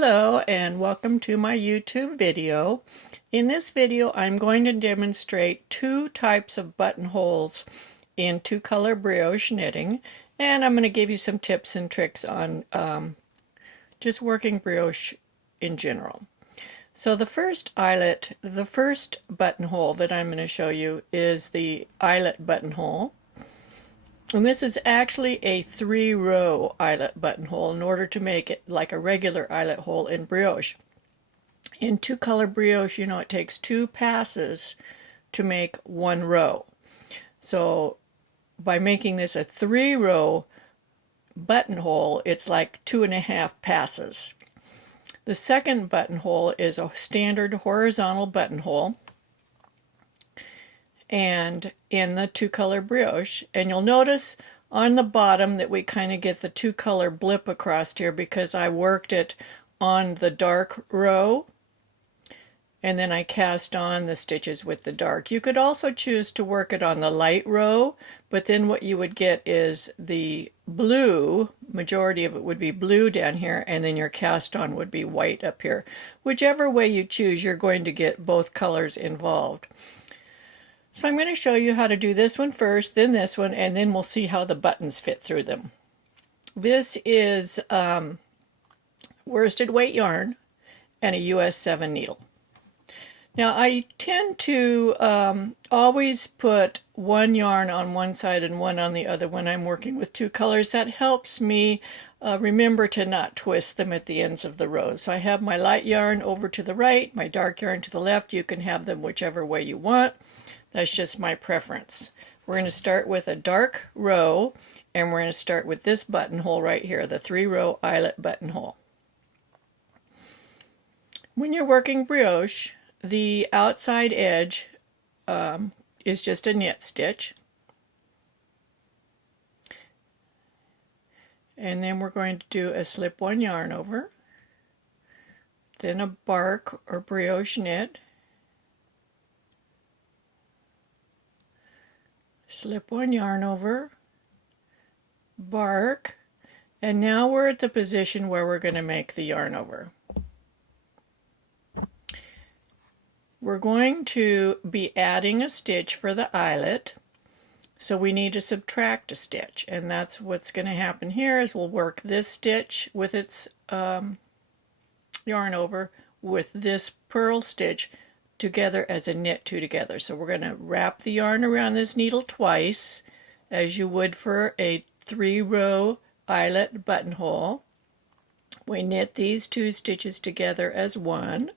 Hello and welcome to my YouTube video. In this video I'm going to demonstrate two types of buttonholes in two-color brioche knitting, and I'm going to give you some tips and tricks on just working brioche in general. So the first buttonhole that I'm going to show you is the eyelet buttonhole. And this is actually a 3-row eyelet buttonhole in order to make it like a regular eyelet hole in brioche. In two-color brioche, it takes 2 passes to make 1 row. So by making this a 3-row buttonhole, it's like 2.5 passes. The second buttonhole is a standard horizontal buttonhole, and in the two-color brioche, and you'll notice on the bottom that we kind of get the two-color blip across here because I worked it on the dark row and then I cast on the stitches with the dark. You could also choose to work it on the light row, but then what you would get is the blue, majority of it would be blue down here, and then your cast on would be white up here. Whichever way you choose, you're going to get both colors involved. So I'm going to show you how to do this one first, then this one, and then we'll see how the buttons fit through them. This is worsted weight yarn and a US 7 needle. Now I tend to always put one yarn on one side and one on the other when I'm working with two colors. That helps me remember to not twist them at the ends of the rows. So I have my light yarn over to the right, my dark yarn to the left. You can have them whichever way you want. That's just my preference. We're going to start with a dark row, and we're going to start with this buttonhole right here, the 3-row eyelet buttonhole. When you're working brioche, the outside edge is just a knit stitch. And then we're going to do a slip one yarn over, then a bark or brioche knit, slip one yarn over, bark, and now we're at the position where we're going to make the yarn over. We're going to be adding a stitch for the eyelet, so we need to subtract a stitch, and that's what's going to happen here is we'll work this stitch with its yarn over with this purl stitch together as a knit two together. So we're going to wrap the yarn around this needle twice as you would for a 3-row eyelet buttonhole. We knit these 2 stitches together as one,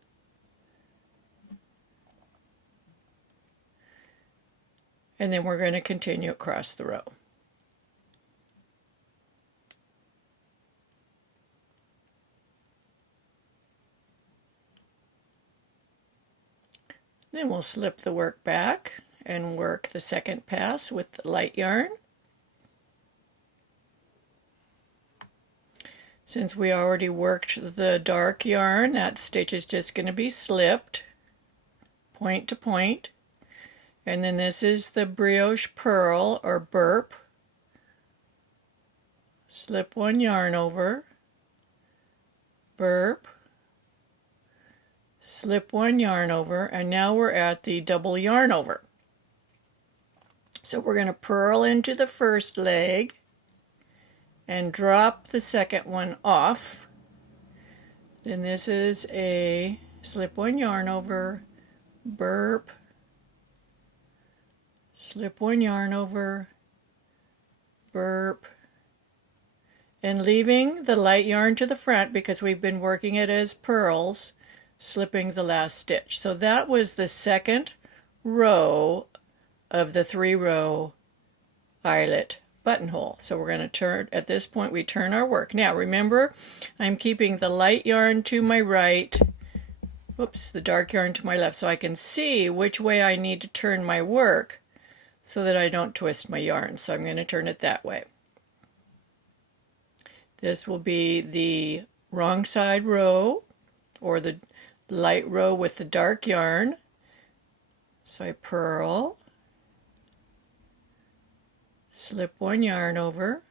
and then we're going to continue across the row. Then we'll slip the work back and work the second pass with the light yarn. Since we already worked the dark yarn, that stitch is just going to be slipped point to point. And then this is the brioche purl or burp. Slip one yarn over, burp, slip one yarn over, and now we're at the double yarn over. So we're going to purl into the first leg and drop the second one off. Then this is a slip one yarn over, burp, slip one yarn over, burp, and leaving the light yarn to the front because we've been working it as purls, slipping the last stitch. So that was the second row of the 3-row eyelet buttonhole. So we're going to turn, at this point we turn our work. Now remember, I'm keeping the light yarn to my right, the dark yarn to my left, so I can see which way I need to turn my work so that I don't twist my yarn. So I'm going to turn it that way. This will be the wrong side row, or the light row with the dark yarn. So I purl, slip one yarn over,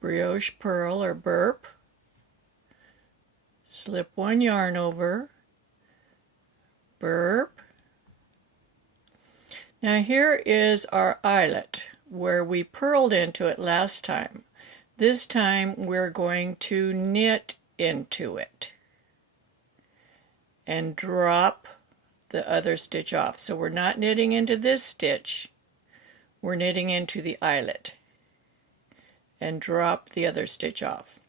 brioche purl or burp, slip one yarn over, burp. Now here is our eyelet where we purled into it last time. This time we're going to knit into it and drop the other stitch off. So we're not knitting into this stitch, we're knitting into the eyelet and drop the other stitch off.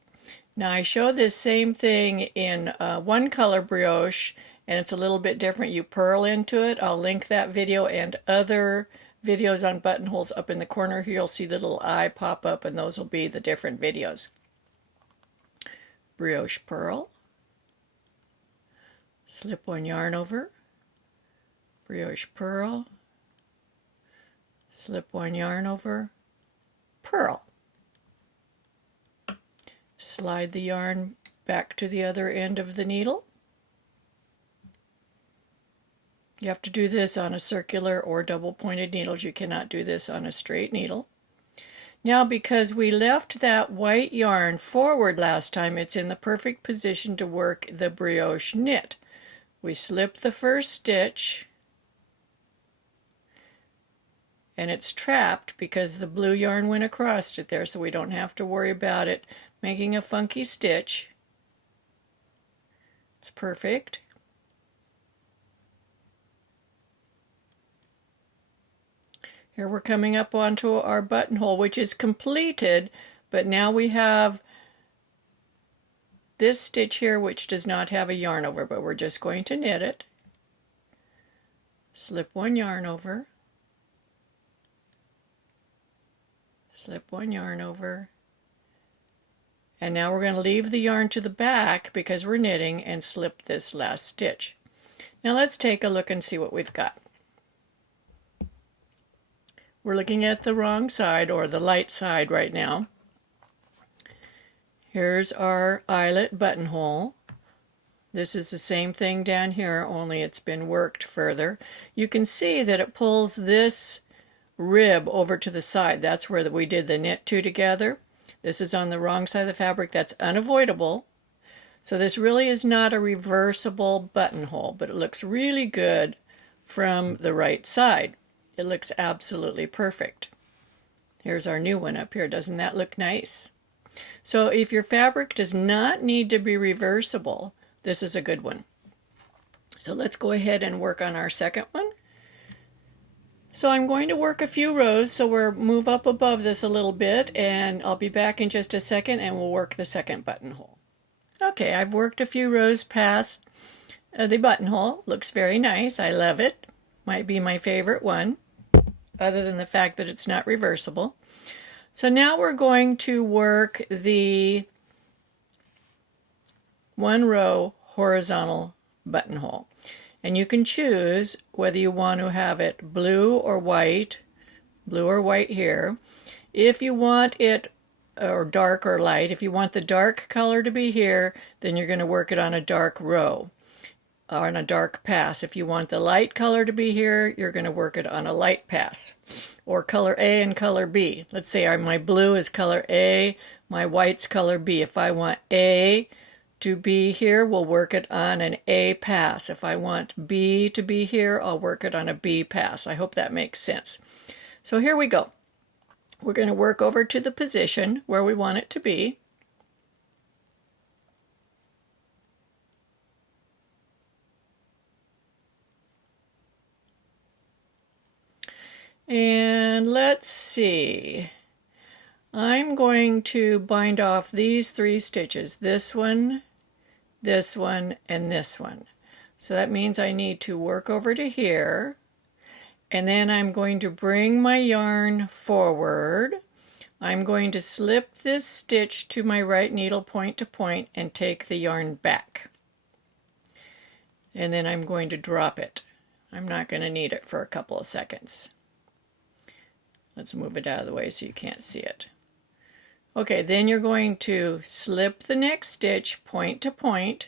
Now I show this same thing in one color brioche, and it's a little bit different. You purl into it. I'll link that video and other videos on buttonholes up in the corner here. You'll see the little eye pop up, and those will be the different videos. Brioche purl, slip one yarn over, brioche purl, slip one yarn over, purl. Slide the yarn back to the other end of the needle. You have to do this on a circular or double pointed needles. You cannot do this on a straight needle. Now, because we left that white yarn forward last time, it's in the perfect position to work the brioche knit. We slip the first stitch, and it's trapped because the blue yarn went across it there, so we don't have to worry about it making a funky stitch. It's perfect. Here we're coming up onto our buttonhole, which is completed, but now we have this stitch here which does not have a yarn over, but we're just going to knit it. Slip one yarn over, slip one yarn over, and now we're going to leave the yarn to the back because we're knitting and slip this last stitch. Now let's take a look and see what we've got. We're looking at the wrong side, or the light side right now. Here's our eyelet buttonhole. This is the same thing down here, only it's been worked further. You can see that it pulls this rib over to the side. That's where we did the knit two together. This is on the wrong side of the fabric. That's unavoidable. So this really is not a reversible buttonhole, but it looks really good from the right side. It looks absolutely perfect. Here's our new one up here. Doesn't that look nice? So if your fabric does not need to be reversible, this is a good one. So let's go ahead and work on our second one. So I'm going to work a few rows, so we'll move up above this a little bit, and I'll be back in just a second and we'll work the second buttonhole. Okay, I've worked a few rows past the buttonhole. Looks very nice. I love it. Might be my favorite one, other than the fact that it's not reversible. So now we're going to work the one row horizontal buttonhole. And you can choose whether you want to have it blue or white here. If you want it, or dark or light, if you want the dark color to be here, then you're going to work it on a dark row, or on a dark pass. If you want the light color to be here, you're going to work it on a light pass, or color A and color B. Let's say my blue is color A, my white's color B. If I want A to be here, we'll work it on an A pass. If I want B to be here, I'll work it on a B pass. I hope that makes sense. So here we go. We're going to work over to the position where we want it to be. And let's see. I'm going to bind off these three stitches. This one, and this one. So that means I need to work over to here, and then I'm going to bring my yarn forward. I'm going to slip this stitch to my right needle point to point and take the yarn back. And then I'm going to drop it. I'm not going to need it for a couple of seconds. Let's move it out of the way so you can't see it. Okay, then you're going to slip the next stitch point to point.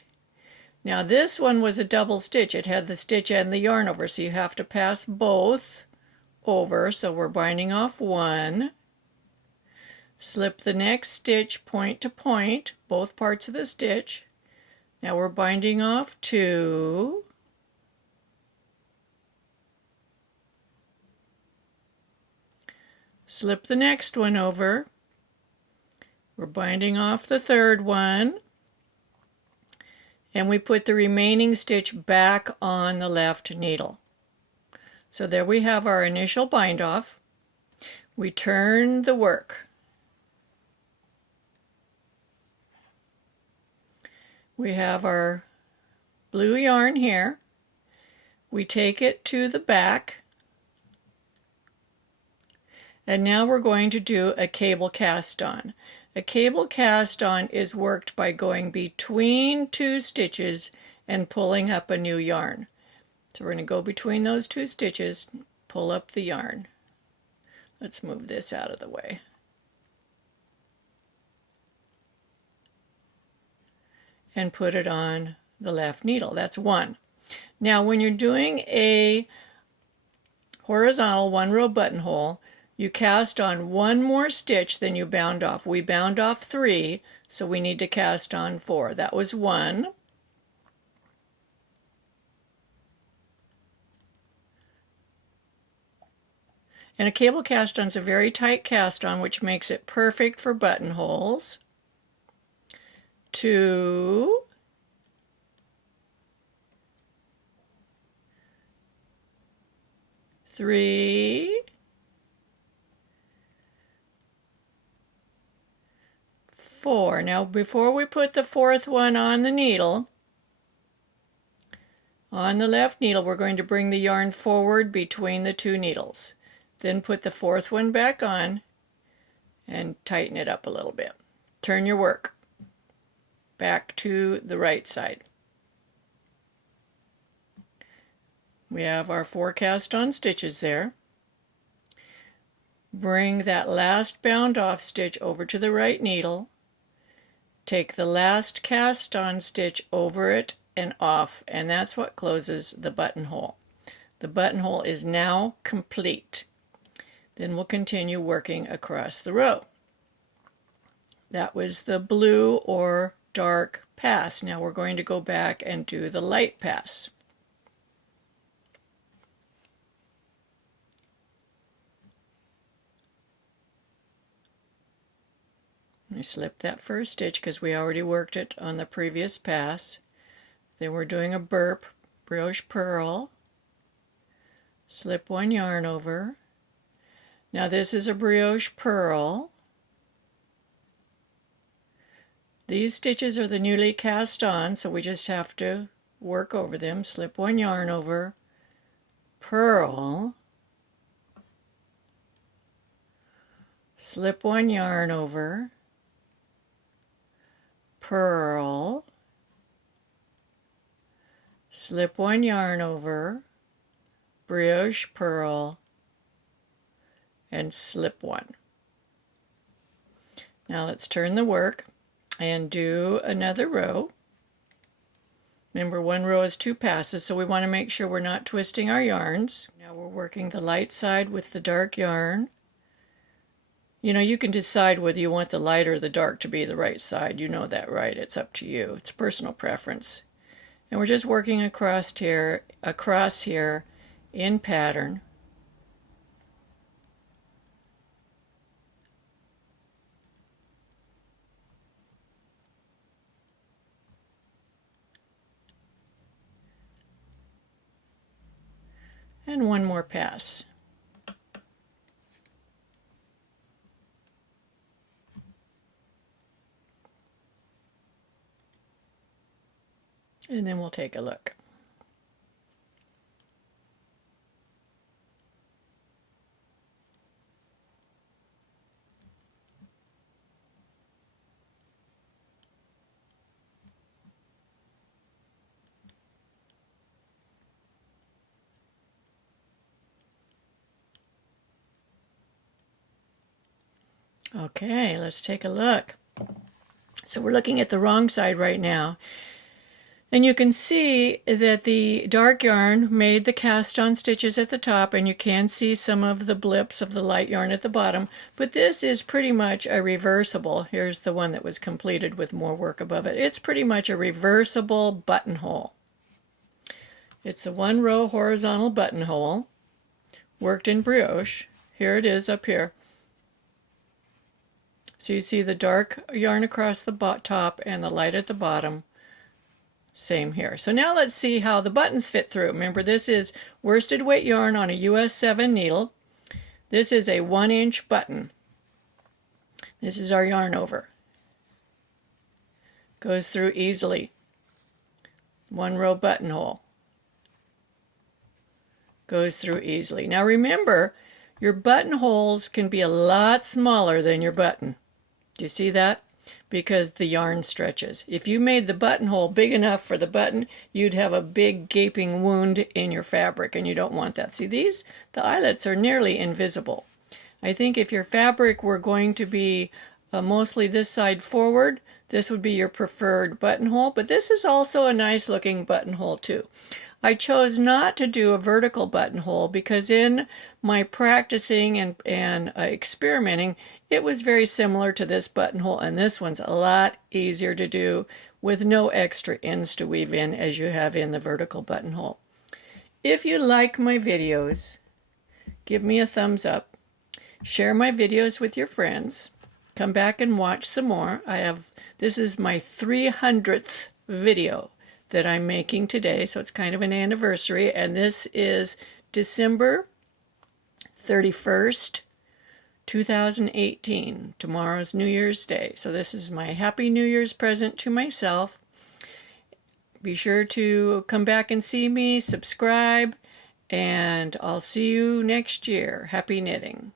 Now this one was a double stitch. It had the stitch and the yarn over, so you have to pass both over. So we're binding off one. Slip the next stitch point to point, both parts of the stitch. Now we're binding off 2. Slip the next one over. We're binding off the 3rd one. And we put the remaining stitch back on the left needle. So there we have our initial bind off. We turn the work. We have our blue yarn here. We take it to the back. And now we're going to do a cable cast on. A cable cast on is worked by going between 2 stitches and pulling up a new yarn. So we're going to go between those 2 stitches, pull up the yarn. Let's move this out of the way. And put it on the left needle. That's 1. Now when you're doing a horizontal 1-row buttonhole, you cast on 1 more stitch than you bound off. We bound off 3, so we need to cast on 4. That was 1. And a cable cast on is a very tight cast on, which makes it perfect for buttonholes. 2. 3. 4. Now before we put the 4th one on the needle, on the left needle, we're going to bring the yarn forward between the 2 needles. Then put the 4th one back on and tighten it up a little bit. Turn your work back to the right side. We have our 4 cast on stitches there. Bring that last bound off stitch over to the right needle. Take the last cast on stitch over it and off, and that's what closes the buttonhole. The buttonhole is now complete. Then we'll continue working across the row. That was the blue or dark pass. Now we're going to go back and do the light pass. I slipped that first stitch because we already worked it on the previous pass. Then we're doing a burp, brioche purl, slip 1 yarn over. Now this is a brioche purl. These stitches are the newly cast on, so we just have to work over them. Slip 1 yarn over, purl, slip 1 yarn over, purl, slip 1 yarn over, brioche purl, and slip 1. Now let's turn the work and do another row. Remember, 1 row is 2 passes, so we want to make sure we're not twisting our yarns. Now we're working the light side with the dark yarn. You know, you can decide whether you want the light or the dark to be the right side. You know that, right? It's up to you. It's personal preference. And we're just working across here in pattern. And 1 more pass. And then we'll take a look. Okay, let's take a look. So we're looking at the wrong side right now. And you can see that the dark yarn made the cast on stitches at the top, and you can see some of the blips of the light yarn at the bottom, but this is pretty much a reversible. Here's the one that was completed with more work above it. It's pretty much a reversible buttonhole. It's a 1-row horizontal buttonhole worked in brioche. Here it is up here. So you see the dark yarn across the top and the light at the bottom. Same here. So now let's see how the buttons fit through. Remember, this is worsted weight yarn on a US 7 needle. This is a 1-inch button. This is our yarn over. Goes through easily. 1-row buttonhole. Goes through easily. Now remember, your buttonholes can be a lot smaller than your button. Do you see that? Because the yarn stretches. If you made the buttonhole big enough for the button, you'd have a big gaping wound in your fabric, and you don't want that. See, the eyelets are nearly invisible. I think if your fabric were going to be mostly this side forward, this would be your preferred buttonhole, but this is also a nice looking buttonhole too. I chose not to do a vertical buttonhole because in my practicing and experimenting, it was very similar to this buttonhole, and this one's a lot easier to do with no extra ends to weave in as you have in the vertical buttonhole. If you like my videos, give me a thumbs up. Share my videos with your friends. Come back and watch some more. This is my 300th video that I'm making today, so it's kind of an anniversary, and this is December 31st, 2018. Tomorrow's New Year's Day, so this is my Happy New Year's present to myself. Be sure to come back and see me, subscribe, and I'll see you next year. Happy knitting.